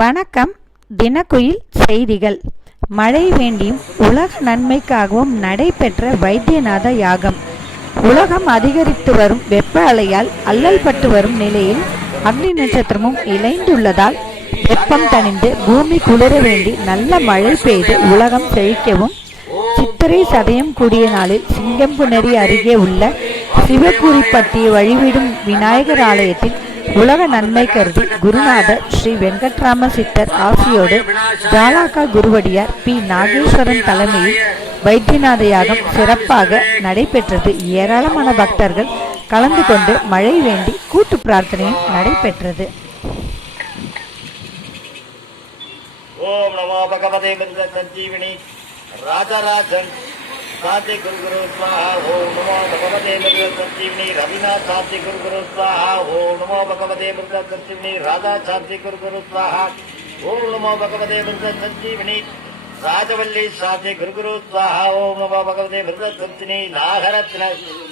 வணக்கம். தினக்குயில் செய்திகள். மழை வேண்டியும் உலக நன்மைக்காகவும் நடைபெற்ற வைத்தியநாத யாகம். உலகம் அதிகரித்து வரும் வெப்ப அலையால் அல்லல் பட்டு வரும் நிலையில் அக்னி நட்சத்திரமும் இணைந்துள்ளதால் வெப்பம் தணிந்து பூமி குளிர வேண்டி நல்ல மழை பெய்து உலகம் செழிக்கவும். சித்திரை சதயம் கூடிய நாளில் சிங்கம்புணரி அருகே உள்ள சிவகுரிப்பட்டி வழிவிடும் விநாயகர் ஆலயத்தில் உலக நன்மை கருதி குருநாதர் ஸ்ரீ வெங்கட்ராம சித்தர் ஆசியோடு ஜாலாக்கா குருவடியார் பி. நாகேஸ்வரன் தலைமையில் வைத்தியநாத யாகம் சிறப்பாக நடைபெற்றது. ஏராளமான பக்தர்கள் கலந்து கொண்டு மழை வேண்டி கூட்டு பிரார்த்தனையும் நடைபெற்றது. ஓம் நமோ பகவதே மிருத சஞ்சீவினி ராஜராஜன் சாந்தி குரு ஸ்வாஹா ஓம் நமோ பகவதே மிருத சஞ்சீவினி ரவிநாத் சாந்தி குரு ஸ்வாஹா ஓம் நமோ பகவதே மிருத சஞ்சீவினி ராதா சாந்தி குரு ஸ்வாஹா ஓம் நமோ பகவதே மிருத சஞ்சீவினி ராஜவல்லி சாந்தி குரு ஸ்வாஹா ஓம் நமோ பகவதே மிருத சஞ்சினி நாகரத்ன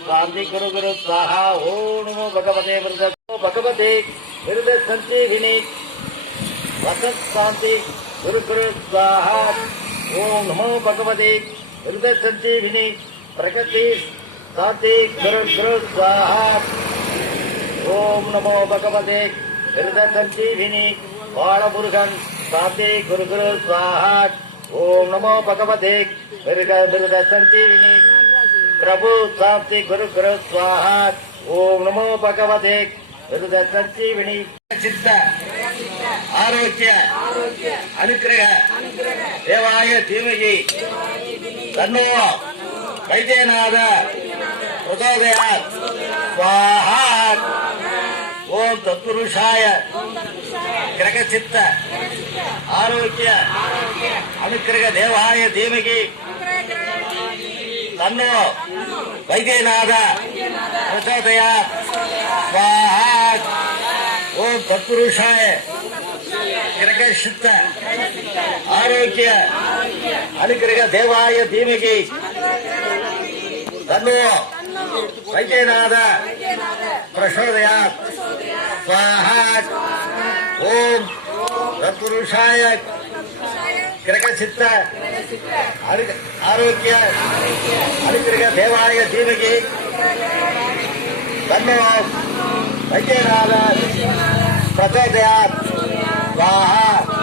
சாந்தி குரு ஸ்வாஹா ஓம் நமோ பகவதே மிருத பகவதே மிருத சஞ்சீவினி சாந்தி ஸ்வாஹா ஓம் நமோ பகவதே हृदय संजीविनी प्रकृति साति ओम नमो भगवते हृदय संजीविनी बाणमुरुगन साति गुरु गुरु स्वाहा। ओम नमो भगवते हृदय संजीविनी प्रभु साति गुरु गुरु स्वाहा। ओम नमो भगवते हृदय संजीविनी ಚಿತ್ತ आरोग्य अनुग्रह। देवाय धीमहि। தன்னோ வைத்தியநாத பிரதோதயாத் ஸ்வாஹா ஓம் தத்புருஷாய கிரகசித்த ஆரோக்கிய அனுக்கிரக தேவாய தீமகி தன்னோ வைத்தியநாத பிரச்சோதயாத் ஸ்வாஹா ஓம் தத்புருஷாய கிரகசித்த ஆரோக்கிய அனுக்கிரக தேவாய தீமகி தன்னோ வைத்தியநாத பிரசோதயாத் ஸ்வாஹா ஓம் தத்புருஷாய கிரகசித்த அனு- ஆரோக்கிய அனுக்கிரக தேவாய தீமகி தன்னோ வைத்தியநாத பிரச்சோதயாத் Bye.